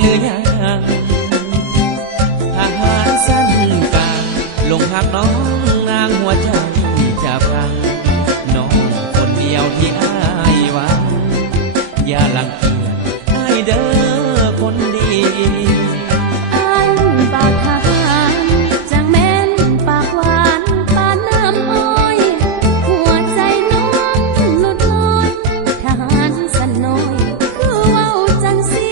หรือยังทหารสั้นกลางลงหักน้องนางหัวใจจะพังน้องคนเดียวที่อ้ายหวังอย่าลังเกียจอ้ายเด้อคนดีอ้ายปากทหารจังแม่นปากหวานปานน้ำอ้อยหัวใจน้องหลุดลอยทหารสันน้อยคือเว้าจังสิ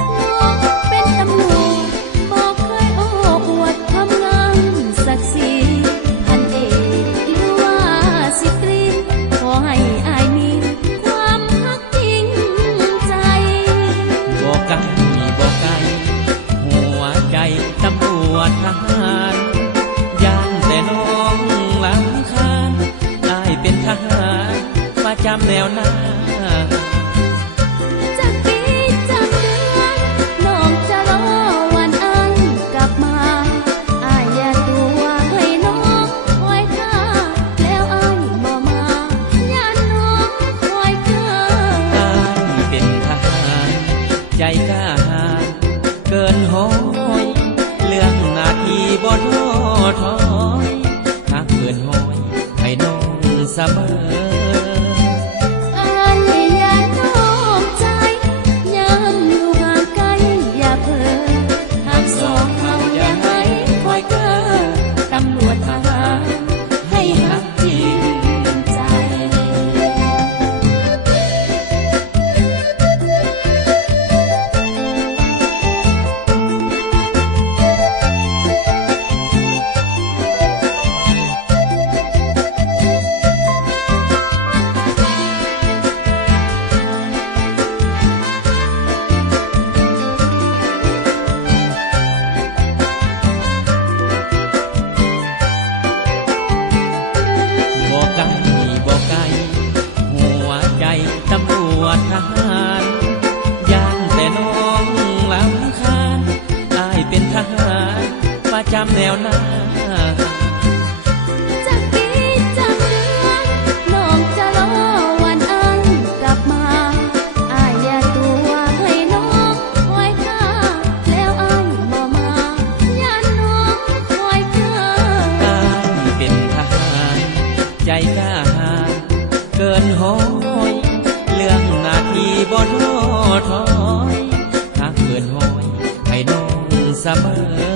น้องเป็นตำรวจบอกเคยโอ้อวดทำงานศักดิ์ศรีพันเอกหรือว่าสิบตรีขอให้อ้ายมีความฮักจริงใจบอกไกลบอกไกลหัวใจตำรวจทหารย่านแต่น้องลำคาญอ้ายเป็นทหารประจำแนวหน้าจากปีจากเดือนน้องจะรอวันอ้ายกลับมาอ้ายอย่าตัวให้น้องคอยท่าแล้วอ้ายบ่มาอย่าน้องคอยเธออ้ายเป็นทหารใจกล้าหาญเกินห้อยเรื่องหน้าที่บ่ท้อถอยถ้าเกินห้อยให้น้องเสมออ้ายอย่าน้อมใจย้ำอยู่ห่างไกลอย่าเพ้อหักสองเฮาอย่าให้คอยเก้อตำรวจทหารให้หักจริงใจบอกไกลบอกไกลหัวใจตำรวจทหารย่านแต่น้องลำคาญอ้ายเป็นทหารประจำแนวหน้าจากปีจากเดือนน้องจะรอวันอ้ายกลับมาอ้ายอย่าตัวให้น้องคอยท่าแล้วอ้ายบ่มาอย่าน้องคอยเธออ้ายเป็นทหารใจกล้าหาญเกินห้อยเรื่องหน้าที่บ่ท้อถอยถ้าเกินห้อยให้น้องเสมอ